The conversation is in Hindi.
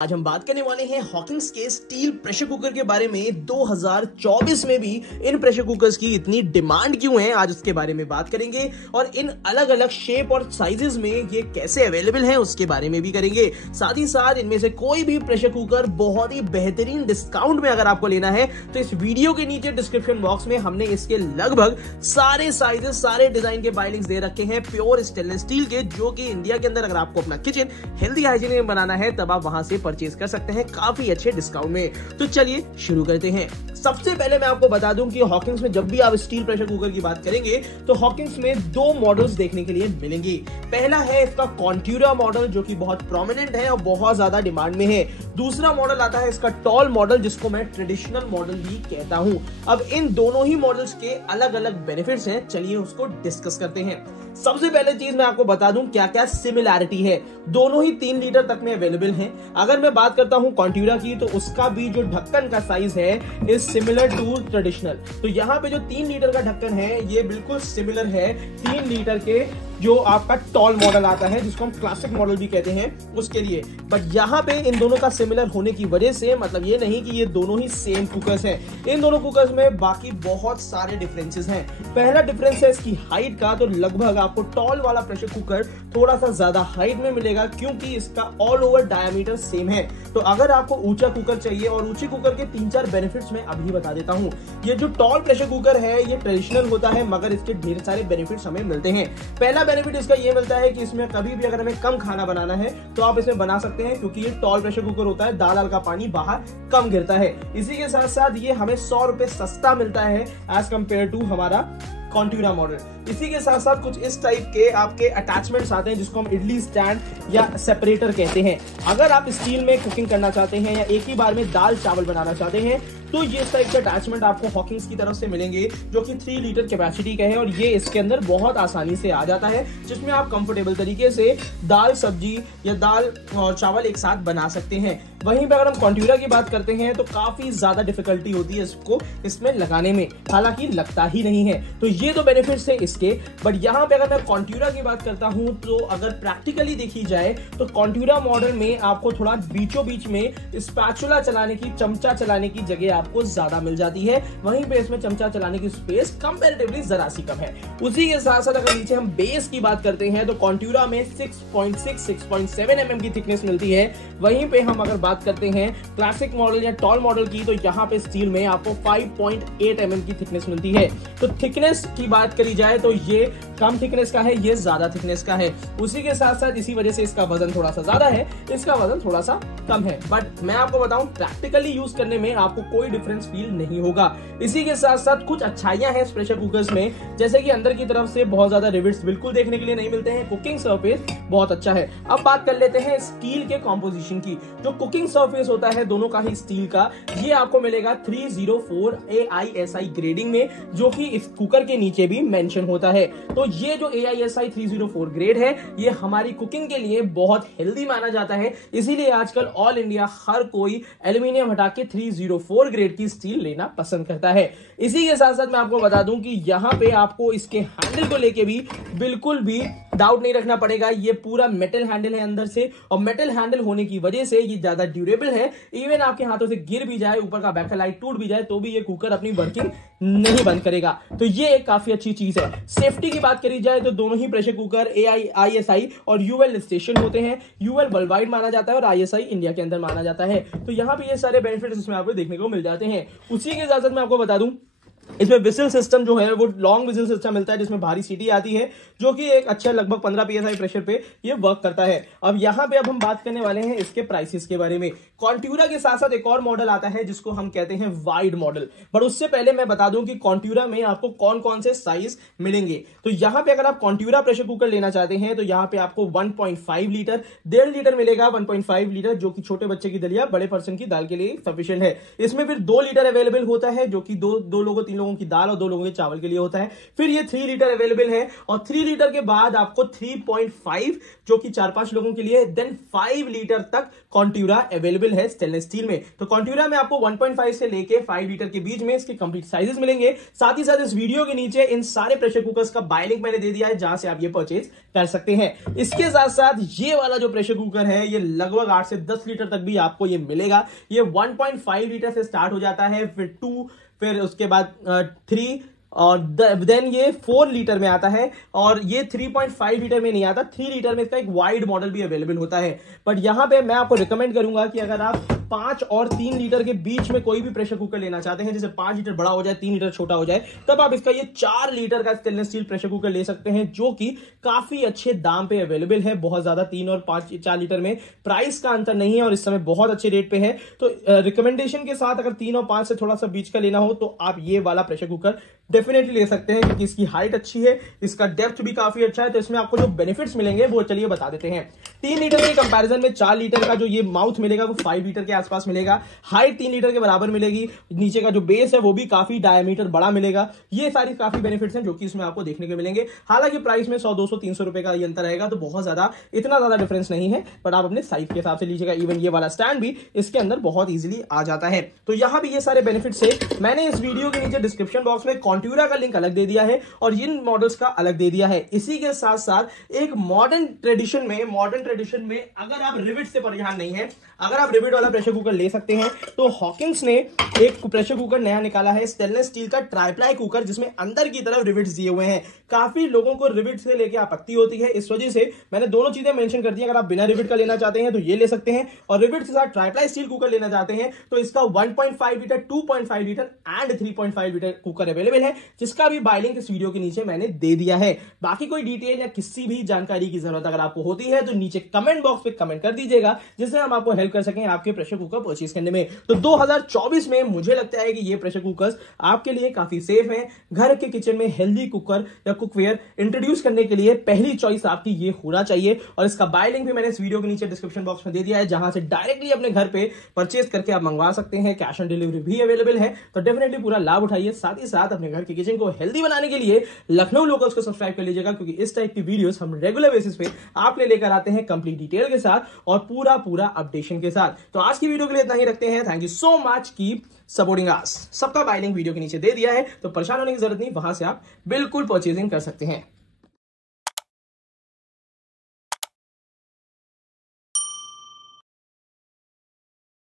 आज हम बात करने वाले हैं हॉकिंस के स्टील प्रेशर कुकर के बारे में। 2024 में भी इन प्रेशर कुकर्स की इतनी डिमांड क्यों है, आज उसके बारे में बात करेंगे। और इन अलग अलग शेप और साइजेस में ये कैसे अवेलेबल हैं उसके बारे में भी करेंगे। साथ ही साथ इनमें से कोई भी प्रेशर कुकर बहुत ही बेहतरीन डिस्काउंट में अगर आपको लेना है तो इस वीडियो के नीचे डिस्क्रिप्शन बॉक्स में हमने इसके लगभग सारे साइजेस, सारे डिजाइन के बाय लिंक्स दे रखे हैं प्योर स्टेनलेस स्टील के, जो कि इंडिया के अंदर अगर आपको अपना किचन हेल्दी हाइजीन में बनाना है तब आप वहां से परचेज कर सकते हैं काफी अच्छे डिस्काउंट में। तो चलिए शुरू करते हैं। सबसे पहले मैं आपको बता दूं कि हॉकिंस में जब भी आप स्टील प्रेशर कुकर की बात करेंगे तो हॉकिंस में दो मॉडल्स देखने के लिए मिलेंगे। पहला है इसका कॉन्ट्यूरा मॉडल, जो कि बहुत प्रोमिनेंट है और बहुत ज्यादा डिमांड में है। दूसरा मॉडल आता है इसका टॉल मॉडल, जिसको मैं ट्रेडिशनल मॉडल भी कहता हूं। अब इन दोनों ही मॉडल्स के अलग अलग बेनिफिट्स हैं, चलिए उसको डिस्कस करते हैं। सबसे पहले चीज मैं आपको बता दूं क्या क्या सिमिलैरिटी है। दोनों ही 3 लीटर तक में अवेलेबल हैं। अगर मैं बात करता हूं कॉन्ट्यूरा की तो उसका भी जो ढक्कन का साइज है इज सिमिलर टू ट्रेडिशनल। तो यहाँ पे जो 3 लीटर का ढक्कन है ये बिल्कुल सिमिलर है 3 लीटर के जो आपका टॉल मॉडल आता है, जिसको हम क्लासिक मॉडल भी कहते हैं, उसके लिए। बट यहाँ पे इन दोनों का सिमिलर होने की वजह से मतलब ये नहीं कि ये दोनों ही सेम कुकर्स हैं। इन दोनों कुकर्स में बाकी बहुत सारे डिफरेंसेस हैं। पहला डिफरेंस है इसकी हाइट का। तो लगभग आपको टॉल वाला प्रेशर कुकर थोड़ा सा ज्यादा हाइट में मिलेगा, क्योंकि इसका ऑल ओवर डायमीटर सेम है। तो अगर आपको ऊंचा कुकर चाहिए, और ऊंचे कुकर के 3-4 बेनिफिट्स मैं अभी बता देता हूं। ये जो टॉल प्रेशर कुकर है ये ट्रेडिशनल होता है, मगर इसके ढेर सारे बेनिफिट्स हमें मिलते हैं। पहला बेनिफिट इसका ये मिलता है कि इसमें कभी भी अगर हमें कम खाना बनाना है तो आप इसमें बना सकते हैं, क्योंकि ये टॉल प्रेशर कुकर होता है, दाल का पानी बाहर कम गिरता है। इसी के साथ साथ ये हमें 100 रुपए सस्ता मिलता है एज कंपेयर टू हमारा कॉन्ट्यूरा मॉडल। इसी के साथ साथ कुछ इस टाइप के आपके अटैचमेंट्स आते हैं, जिसको हम इडली स्टैंड या सेपरेटर कहते हैं। अगर आप स्टील में कुकिंग करना चाहते हैं या एक ही बार में दाल चावल बनाना चाहते हैं तो ये इस टाइप के अटैचमेंट आपको हॉकिंस की तरफ से मिलेंगे, जो कि 3 लीटर कैपेसिटी का है। और ये इसके अंदर बहुत आसानी से आ जाता है, जिसमें आप कंफर्टेबल तरीके से दाल सब्जी या दाल और चावल एक साथ बना सकते हैं। वहीं पे अगर हम कॉन्ट्यूरा की बात करते हैं तो काफी ज्यादा डिफिकल्टी होती है इसको इसमें लगाने में, हालांकि लगता ही नहीं है। तो ये तो बेनिफिट्स है इसके। बट यहाँ पे अगर मैं कॉन्ट्यूरा की बात करता हूं तो अगर प्रैक्टिकली देखी जाए तो कॉन्ट्यूरा मॉडल में आपको थोड़ा बीचों बीच में स्पैचुला चलाने की, चमचा चलाने की जगह आपको ज्यादा मिल जाती है। वहीं पे इसमें चमचा चलाने की स्पेस कंपैरेटिवली जरा सी कम है। उसी के साथ साथ अगर नीचे हम बेस की बात करते हैं तो कॉन्ट्यूरा में 6.7 mm की थिकनेस मिलती है। वहीं पे हम अगर बात करते हैं क्लासिक मॉडल या टॉल मॉडल की तो यहाँ पे स्टील में आपको 5.8 mm की थिकनेस मिलती है। तो थिकनेस की बात करी जाए तो ये कम थिकनेस का है, ये ज्यादा थिकनेस का है। उसी के साथ साथ इसी वजह से इसका वजन थोड़ा सा ज्यादा है, इसका वजन थोड़ा सा कम है। बट मैं आपको बताऊं प्रैक्टिकली यूज करने में आपको कोई डिफरेंस फील नहीं होगा। इसी के साथ साथ कुछ अच्छाइयां हैं इस प्रेशर कुकर्स में, जैसे कि अंदर की तरफ से बहुत ज्यादा रिविट्स बिल्कुल देखने के लिए नहीं मिलते हैं। कुकिंग सरफेस बहुत अच्छा है। अब बात कर लेते हैं स्टील के कॉम्पोजिशन की। जो कुकिंग सरफेस होता है दोनों का ही स्टील का, ये आपको मिलेगा 304 AISI ग्रेडिंग में, जो कि इस कुकर के नीचे भी मेंशन होता है। तो ये जो AISI 304 ग्रेड है ये हमारी कुकिंग के लिए बहुत हेल्दी माना जाता है। इसीलिए आजकल ऑल इंडिया हर कोई एल्यूमिनियम हटा के 304 ग्रेड की स्टील लेना पसंद करता है। इसी के साथ साथ मैं आपको बता दूं कि यहाँ पे आपको इसके हैंडल को लेके भी बिल्कुल भी डाउट नहीं रखना पड़ेगा। ये पूरा मेटल हैंडल है अंदर से, और मेटल हैंडल होने की वजह से ये ज्यादा ड्यूरेबल है। इवन आपके हाथों से गिर भी जाए, ऊपर का बैकलाइट टूट भी जाए, तो भी ये कुकर अपनी वर्किंग नहीं बंद करेगा। तो ये एक काफी अच्छी चीज है। सेफ्टी की बात करी जाए तो दोनों ही प्रेशर कुकर AISI और UL स्टेशन होते हैं। UL वर्ल्ड वाइड माना जाता है और ISI इंडिया के अंदर माना जाता है। तो यहाँ पे ये सारे बेनिफिट्स इसमें आपको देखने को मिल जाते हैं। उसी के साथ साथ मैं आपको बता दूं इसमें विसल सिस्टम जो है वो लॉन्ग विसल सिस्टम मिलता है, जिसमें भारी सीटी आती है, जो कि एक अच्छा लगभग 15 PSI प्रेशर पे ये वर्क करता है। अब यहाँ पे अब हम बात करने वाले हैं इसके प्राइसेस के बारे में। कॉन्ट्यूरा के साथ साथ एक और मॉडल आता है जिसको हम कहते हैं वाइड मॉडल। पर उससे पहले मैं बता दूं कि कॉन्ट्यूरा में आपको कौन कौन से साइज मिलेंगे। तो यहाँ पे अगर आप कॉन्ट्यूरा प्रेशर कुकर लेना चाहते हैं तो यहाँ पे आपको 1.5 लीटर, 1.5 लीटर मिलेगा। 1.5 लीटर जो कि छोटे बच्चे की दलिया, बड़े पर्सन की दाल के लिए सफिशिएंट है। इसमें फिर 2 लीटर अवेलेबल होता है, जो कि दो लोगों 3 लोगों लोगों की दाल और 2 लोगों के चावल के लिए होता है। फिर ये 3 लीटर अवेलेबल है और 3 लीटर के बाद आपको 3.5 जो कि 4-5 लोगों के लिए, देन 5 लीटर तक कॉन्ट्यूरा अवेलेबल है स्टेनलेस स्टील में। तो कॉन्ट्यूरा में आपको 1.5 से लेके 5 लीटर के बीच में इसके कंप्लीट साइजेस मिलेंगे। साथ ही साथ इस वीडियो के नीचे इन सारे प्रेशर कुकर्स का बाय लिंक मैंने दे दिया है, जहां से आप ये परचेज कर सकते हैं। इसके साथ साथ ये वाला जो प्रेशर कुकर है ये लगभग 8 से 10 लीटर तक भी आपको ये मिलेगा। ये 1.5 लीटर से स्टार्ट हो जाता है, फिर 2, फिर उसके बाद 3 और देन ये 4 लीटर में आता है। और ये 3.5 लीटर में नहीं आता, 3 लीटर में इसका एक वाइड मॉडल भी अवेलेबल होता है। बट यहां पे मैं आपको रिकमेंड करूंगा कि अगर आप 5 और 3 लीटर के बीच में कोई भी प्रेशर कुकर लेना चाहते हैं, जैसे 5 लीटर बड़ा हो जाए, 3 लीटर छोटा हो जाए, तब आप इसका ये 4 लीटर का स्टेनलेस स्टील प्रेशर कुकर ले सकते हैं, जो कि काफी अच्छे दाम पे अवेलेबल है। बहुत ज्यादा 3 और 4 लीटर में प्राइस का अंतर नहीं है और इस समय बहुत अच्छे रेट पे है। तो रिकमेंडेशन के साथ अगर 3 और 5 से थोड़ा सा बीच का लेना हो तो आप ये वाला प्रेशर कुकर डेफिनेटली ले सकते हैं, क्योंकि इसकी हाइट अच्छी है, इसका डेप्थ भी काफी अच्छा है। तो इसमें आपको जो बेनिफिट्स मिलेंगे वो चलिए बता देते हैं। 3 लीटर के कंपैरिजन में 4 लीटर का जो ये माउथ मिलेगा वो 5 लीटर के आसपास मिलेगा। हाइट 3 लीटर के बराबर मिलेगी। नीचे का जो बेस है वो भी काफी डायमीटर बड़ा मिलेगा। ये सारी काफी बेनिफिट्स हैं जो कि इसमें आपको देखने को मिलेंगे। हालांकि प्राइस में 100, 200, 300 रुपए का ये अंतर रहेगा, तो बहुत ज्यादा इतना ज्यादा डिफरेंस नहीं है, बट आप अपने साइज के हिसाब से लीजिएगा। इवन ये वाला स्टैंड भी इसके अंदर बहुत इजीली आ जाता है। तो यहां भी ये सारे बेनिफिट्स है। मैंने इस वीडियो के नीचे डिस्क्रिप्शन बॉक्स में कॉन्ट्यूरा का लिंक अलग दे दिया है और इन मॉडल्स का अलग दे दिया है। इसी के साथ साथ एक मॉडर्न ट्रेडिशन में अगर आप रिविट से परेशान नहीं है, अगर आप रिविट वाला प्रेशर कुकर ले सकते हैं, तो हॉकिंस ने एक प्रेशर कुकर नया निकाला है, स्टेनलेस स्टील का ट्राइप्लाई कुकर, जिसमें अंदर की तरफ रिविट्स दिए हुए हैं। काफी लोगों को रिविट से लेके आपत्ति होती है, इस वजह से मैंने दोनों चीजें मेंशन कर दी। अगर आप बिना रिविट का लेना चाहते हैं तो ये ले सकते हैं, और रिविट के साथ ट्राइप्लाई स्टील कुकर लेना चाहते हैं तो इसका 1.5 litre, 2.5 litre and 3.5 litre cooker available है, जिसका भी बाय लिंक इस वीडियो के नीचे मैंने दे दिया है। बाकी कोई डिटेल या किसी भी जानकारी की जरूरत अगर आपको होती है तो नीचे कमेंट बॉक्स पे कमेंट कर दीजिएगा, जिससे हम आपको हेल्प कर सकें आपके प्रेशर कुकर परचेज करने में। तो 2024 में मुझे लगता है कि ये प्रेशर कुकर्स आपके लिए काफी सेफ हैं। घर के किचन में हेल्दी कुकर या कुकवेयर इंट्रोड्यूस करने के लिए पहली चॉइस आपकी ये होना चाहिए। और इसका बाय लिंक भी मैंने इस वीडियो के नीचे डिस्क्रिप्शन बॉक्स में दे दिया है, जहां से डायरेक्टली अपने घर पे परचेज करके आप मंगवा सकते हैं। कैश ऑन डिलीवरी भी अवेलेबल है, तो डेफिनेटली पूरा लाभ उठाइए। साथ ही साथ अपने घर के किचन को हेल्दी बनाने के लिए लखनऊ लोकल्स को सब्सक्राइब कर लीजिएगा, क्योंकि इस टाइप की वीडियोस हम रेगुलर बेसिस पे आप लेकर आते हैं कंप्लीट डिटेल के साथ और पूरा अपडेशन के साथ। तो आज की वीडियो के लिए इतना ही रखते हैं। Thank you so much, keep supporting us. सबका बाय लिंक वीडियो के नीचे दे दिया है, तो परेशान होने की जरूरत नहीं, वहां से आप बिल्कुल परचेजिंग कर सकते हैं।